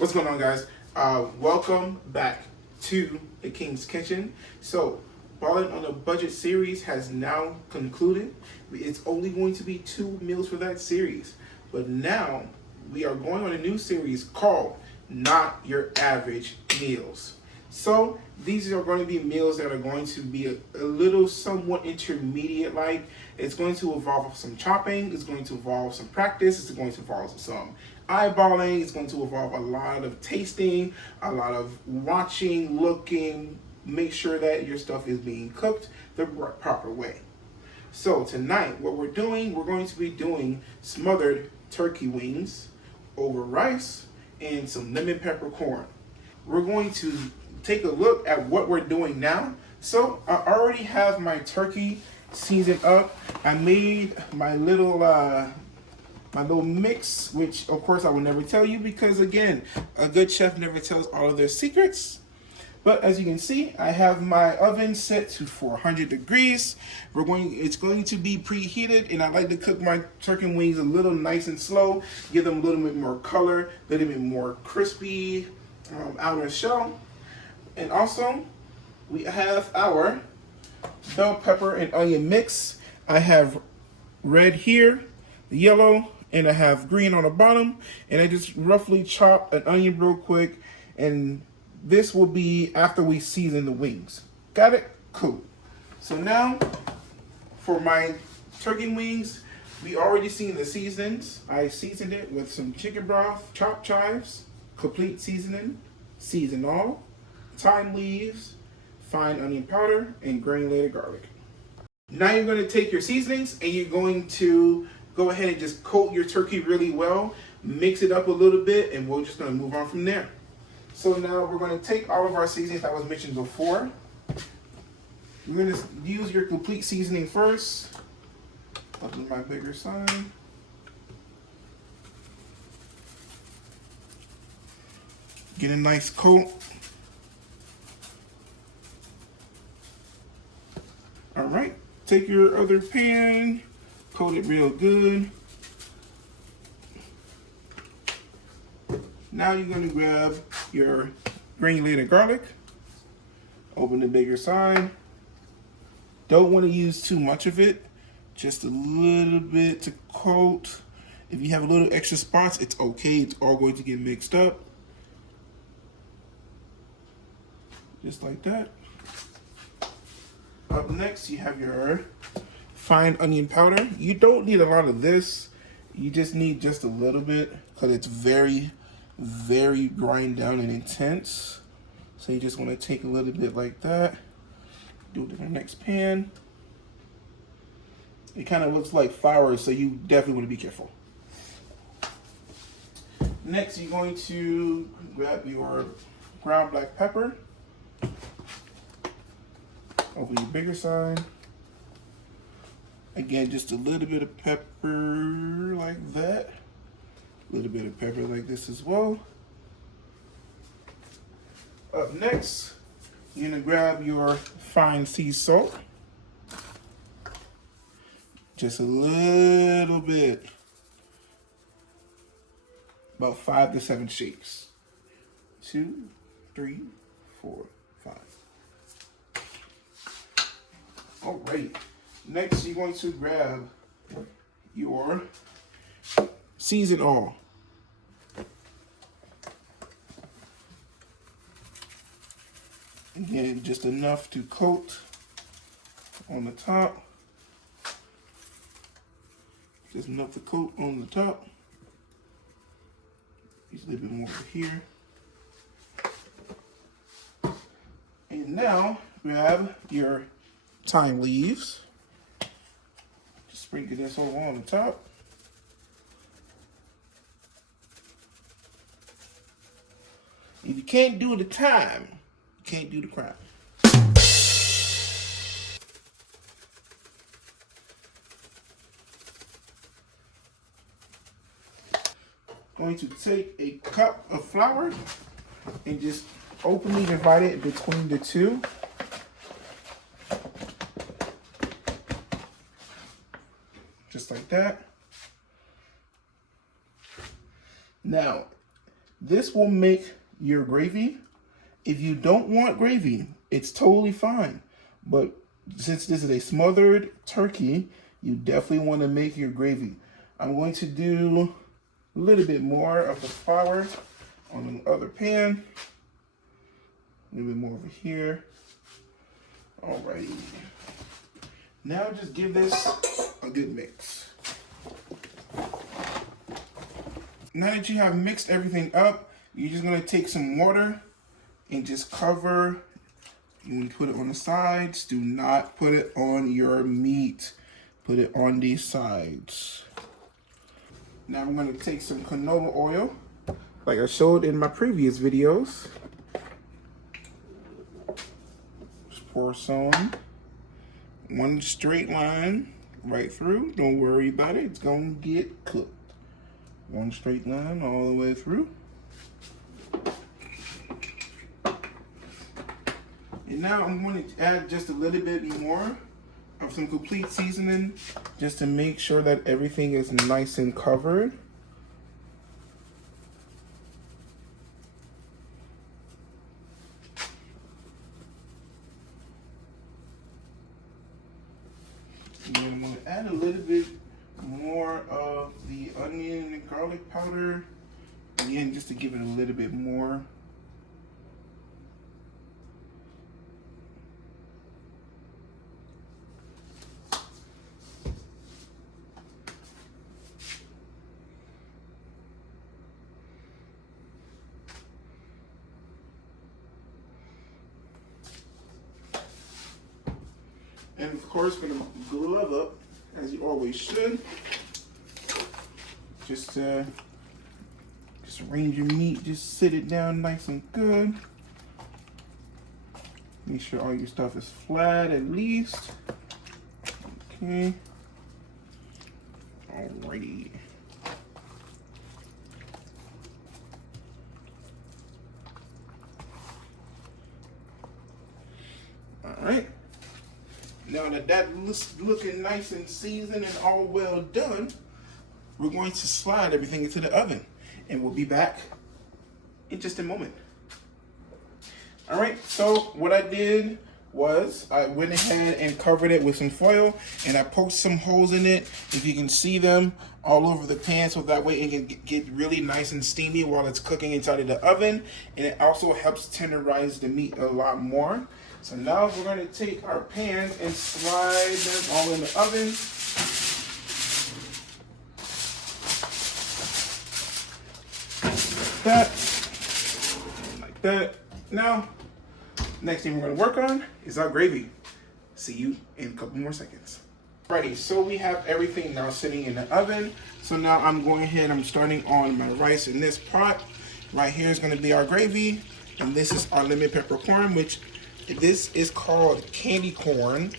What's going on, guys? Welcome back to the King's Kitchen. So, Ballin' on a Budget series has now concluded. It's only going to be 2 meals for that series. But now, we are going on a new series called Not Your Average Meals. So, these are going to be meals that are going to be a little somewhat intermediate like. It's going to involve some chopping, it's going to involve some practice, it's going to involve some eyeballing, it's going to involve a lot of tasting, a lot of watching, looking, make sure that your stuff is being cooked the proper way. So tonight, what we're going to be doing smothered turkey wings over rice and some lemon peppercorn. We're going to take a look at what we're doing now. So I already have my turkey seasoned up. I made my little mix, which of course I will never tell you because again, a good chef never tells all of their secrets. But as you can see, I have my oven set to 400 degrees. It's going to be preheated, and I like to cook my turkey wings a little nice and slow, give them a little bit more color, a little bit more crispy outer shell. And also, we have our bell pepper and onion mix. I have red here, yellow, and I have green on the bottom. And I just roughly chopped an onion real quick, and this will be after we season the wings. Got it? Cool. So now, for my turkey wings, we already seen the seasonings. I seasoned it with some chicken broth, chopped chives, complete seasoning, season all, thyme leaves, fine onion powder, and granulated garlic. Now you're going to take your seasonings and you're going to go ahead and just coat your turkey really well, mix it up a little bit, and we're just going to move on from there. So now we're going to take all of our seasonings that was mentioned before. We're going to use your complete seasoning first. Up in my bigger sign. Get a nice coat. All right, take your other pan, coat it real good. Now you're going to grab your granulated garlic, open the bigger side. Don't want to use too much of it, just a little bit to coat. If you have a little extra spots, it's okay. It's all going to get mixed up. Just like that. Up next, you have your fine onion powder. You don't need a lot of this. You just need just a little bit because it's very, very grind down and intense. So you just want to take a little bit like that. Do it in the next pan. It kind of looks like flour, so you definitely want to be careful. Next, you're going to grab your ground black pepper. Open your bigger side. Again, just a little bit of pepper like that. A little bit of pepper like this as well. Up next, you're gonna grab your fine sea salt. Just a little bit. About 5 to 7 shakes. 2, 3, 4, 5. Alright, next you're going to grab your season all. Again, just enough to coat on the top. Just enough to coat on the top. Just a little bit more over here. And now grab your thyme leaves. Just sprinkle this all on the top. If you can't do the thyme, you can't do the crime. Going to take a cup of flour and just openly divide it between the two. Just like that. Now, This will make your gravy. If you don't want gravy, it's totally fine. But since this is a smothered turkey, you definitely want to make your gravy. I'm going to do a little bit more of the flour on the other pan. A little bit more over here. Alrighty. Now just give this a good mix. Now that you have mixed everything up, you're just gonna take some water and just cover. You put it on the sides. Do not put it on your meat. Put it on these sides. Now I'm gonna take some canola oil, like I showed in my previous videos. Just pour some. One straight line right through. Don't worry about it. It's gonna get cooked. One straight line all the way through. And now I'm going to add just a little bit more of some complete seasoning just to make sure that everything is nice and covered. And then I'm going to add a little bit more of the onion and garlic powder, again, just to give it a little bit more. And of course, we're gonna glove up, as you always should. Just arrange your meat, just sit it down nice and good. Make sure all your stuff is flat at least. Okay. Alrighty. Alright. Now that that's looking nice and seasoned and all well done, we're going to slide everything into the oven. And we'll be back in just a moment. All right, so what I did was I went ahead and covered it with some foil, and I poked some holes in it, if you can see them, all over the pan, so that way it can get really nice and steamy while it's cooking inside of the oven. And it also helps tenderize the meat a lot more. So now we're going to take our pan and slide them all in the oven. Like that. Now, next thing we're going to work on is our gravy. See you in a couple more seconds. Alrighty, so we have everything now sitting in the oven. So now I'm going ahead, I'm starting on my rice in this pot. Right here is going to be our gravy, and this is our lemon peppercorn, which this is called candy corn.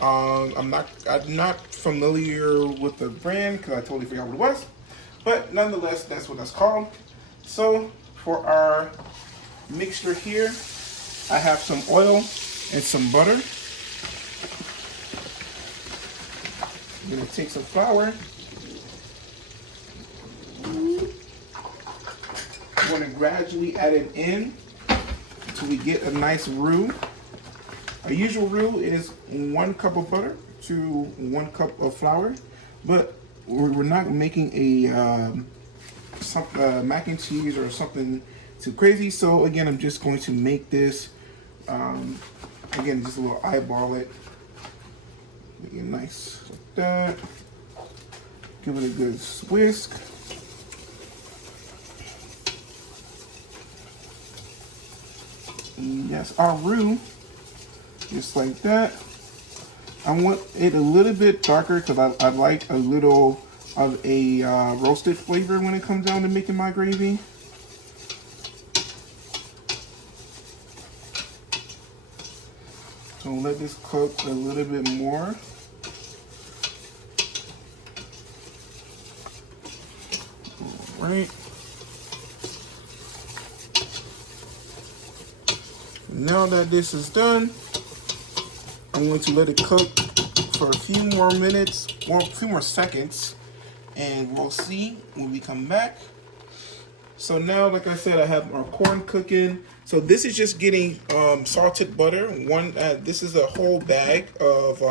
I'm not familiar with the brand because I totally forgot what it was, but nonetheless, that's what that's called. So for our mixture here, I have some oil and some butter. I'm gonna take some flour. I'm gonna gradually add it in until we get a nice roux. Our usual roux is 1 cup of butter to 1 cup of flour, but we're not making a mac and cheese or something too crazy. So again, I'm just going to make this, again, just a little eyeball it. Make it nice like that. Give it a good whisk. And yes, our roux, just like that. I want it a little bit darker because I like a little of a roasted flavor when it comes down to making my gravy. So let this cook a little bit more. All right. Now that this is done, I'm going to let it cook for a few more minutes, or a few more seconds, and we'll see when we come back. So now, like I said, I have our corn cooking. So this is just getting salted butter. This is a whole bag of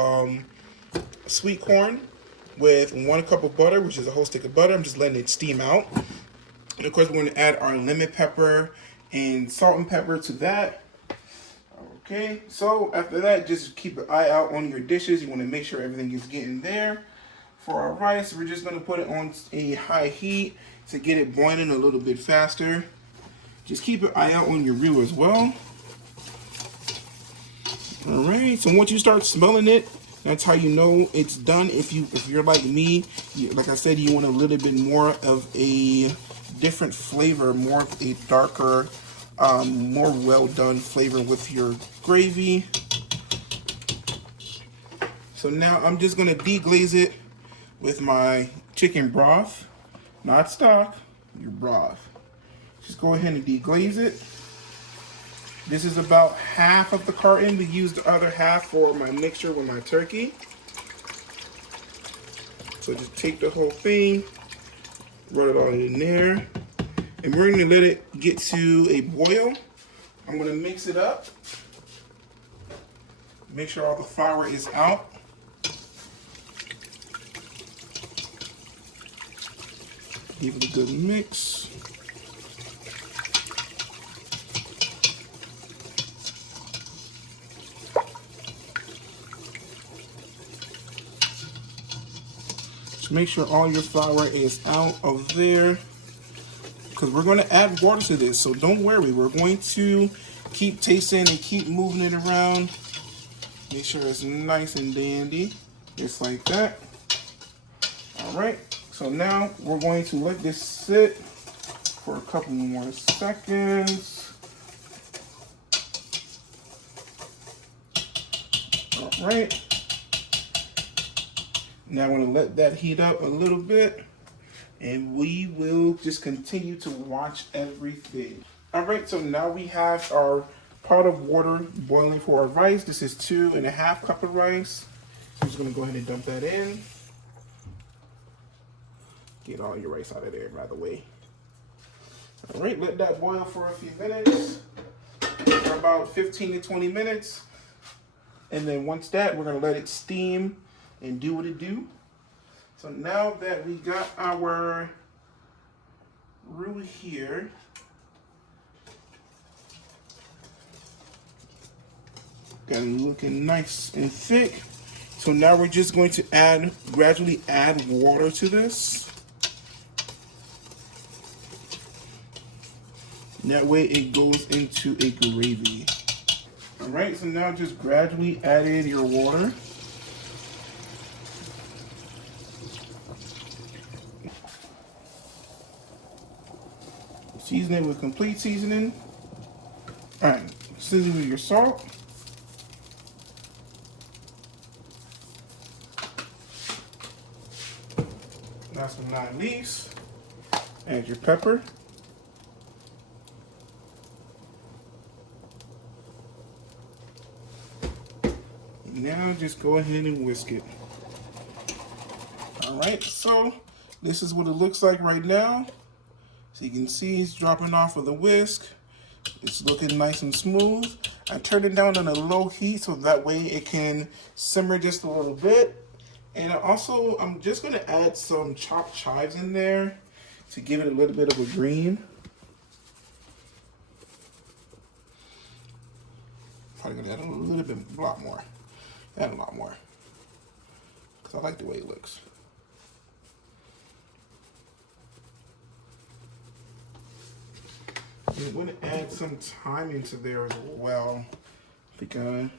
sweet corn with 1 cup of butter, which is a whole stick of butter. I'm just letting it steam out. And of course, we're going to add our lemon pepper and salt and pepper to that. Okay, so after that, just keep an eye out on your dishes. You want to make sure everything is getting there. For our rice, we're just going to put it on a high heat to get it boiling a little bit faster. Just keep an eye out on your reel as well. All right, so once you start smelling it, that's how you know it's done. If you're like me, like I said, you want a little bit more of a different flavor, more of a darker, more well done flavor with your gravy. So now I'm just gonna deglaze it with my chicken broth, not stock, your broth. Just go ahead and deglaze it. This is about half of the carton. We use the other half for my mixture with my turkey. So just take the whole thing, run it all in there, and we're gonna let it get to a boil. I'm gonna mix it up. Make sure all the flour is out. Give it a good mix. So make sure all your flour is out of there, because we're going to add water to this. So don't worry, we're going to keep tasting and keep moving it around. Make sure it's nice and dandy, just like that. All right, so now we're going to let this sit for a couple more seconds. All right. Now I'm going to let that heat up a little bit, and we will just continue to watch everything. All right, so now we have our pot of water boiling for our rice. This is 2.5 cups of rice. I'm just going to go ahead and dump that in. Get all your rice out of there, by the way. All right, let that boil for a few minutes, for about 15 to 20 minutes. And then once that, we're going to let it steam and do what it do. So now that we got our roux here, got it looking nice and thick. So now we're just going to gradually add water to this. That way it goes into a gravy. All right, so now just gradually add in your water. Season it with complete seasoning. All right, season with your salt. Last but not least, add your pepper. Now just go ahead and whisk it. All right, so this is what it looks like right now. So you can see it's dropping off with a whisk. It's looking nice and smooth. I turned it down on a low heat so that way it can simmer just a little bit. And also, I'm just gonna add some chopped chives in there to give it a little bit of a green. Probably gonna add a little bit, a lot more. Add a lot more, because I like the way it looks. I'm going to add some thyme into there as well. I think I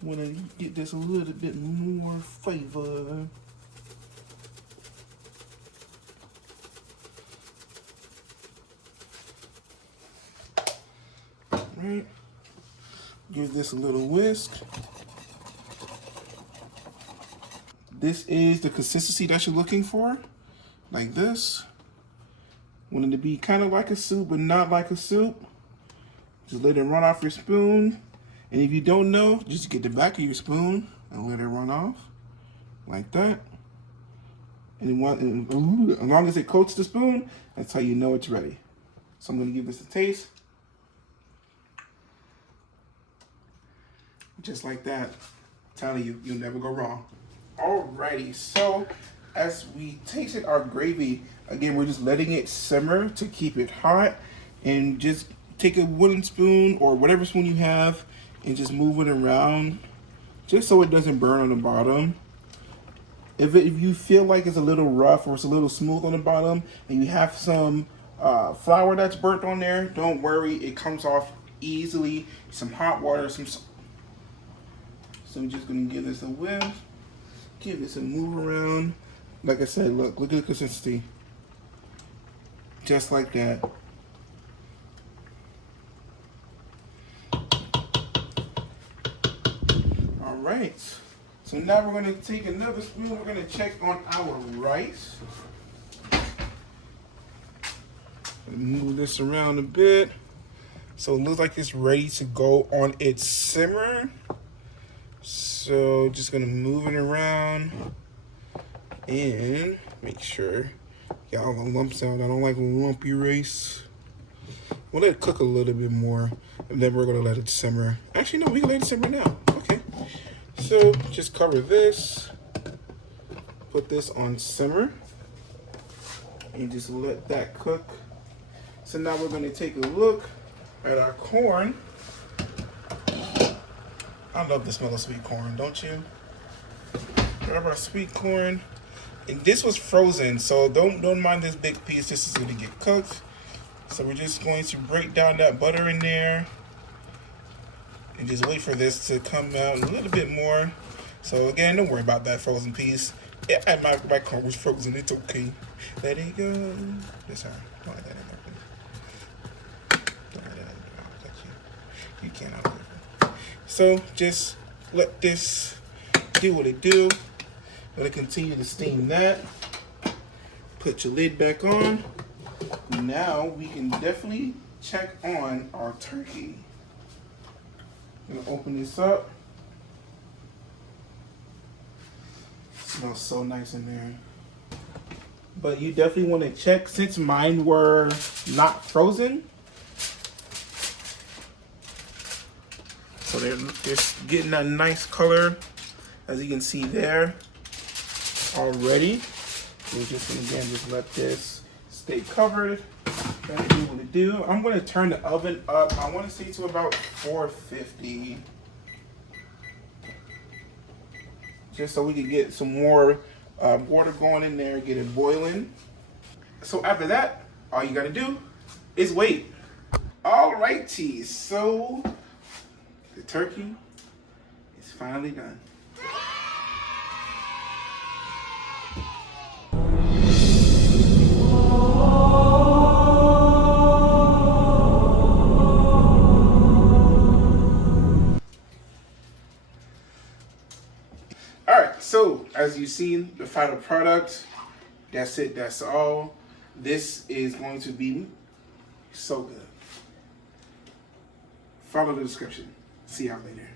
want to get this a little bit more flavor. All right. Give this a little whisk. This is the consistency that you're looking for, like this. Want it to be kind of like a soup, but not like a soup. Just let it run off your spoon. And if you don't know, just get the back of your spoon and let it run off, like that. And as long as it coats the spoon, that's how you know it's ready. So I'm gonna give this a taste. Just like that. I'm telling you, you'll never go wrong. Alrighty, so as we tasted our gravy, again, we're just letting it simmer to keep it hot, and just take a wooden spoon or whatever spoon you have and just move it around just so it doesn't burn on the bottom. If you feel like it's a little rough or it's a little smooth on the bottom and you have some flour that's burnt on there, don't worry, it comes off easily. Some hot water, so I'm just gonna give this a whisk, give this a move around. Like I said, look at the consistency. Just like that. All right. So now we're gonna take another spoon, we're gonna check on our rice. Move this around a bit. So it looks like it's ready to go on its simmer. So just gonna move it around and make sure get all the lumps out. I don't like lumpy rice. We'll let it cook a little bit more, and then we're gonna let it simmer. Actually, no, we can let it simmer now. Okay. So just cover this, put this on simmer, and just let that cook. So now we're gonna take a look at our corn. I love the smell of sweet corn, don't you? Grab our sweet corn. And this was frozen, so don't mind this big piece. This is gonna get cooked. So we're just going to break down that butter in there and just wait for this to come out a little bit more. So again, don't worry about that frozen piece. Yeah, my corn was frozen, it's okay. Let it go. That's all right. Don't let that happen. Don't let that happen. You can't outlive it. So just let this do what it do. Let it continue to steam that. Put your lid back on. Now we can definitely check on our turkey. I'm gonna open this up. Smells so nice in there. But you definitely want to check, since mine were not frozen. So they're just getting that nice color, as you can see there already. We're just gonna again just let this stay covered. That's what we want to do. I'm gonna turn the oven up. I want to say to about 450. Just so we can get some more water going in there, get it boiling. So after that, all you gotta do is wait. All righty, so the turkey is finally done. So, as you see, the final product, that's it, that's all. This is going to be so good. Follow the description. See y'all later.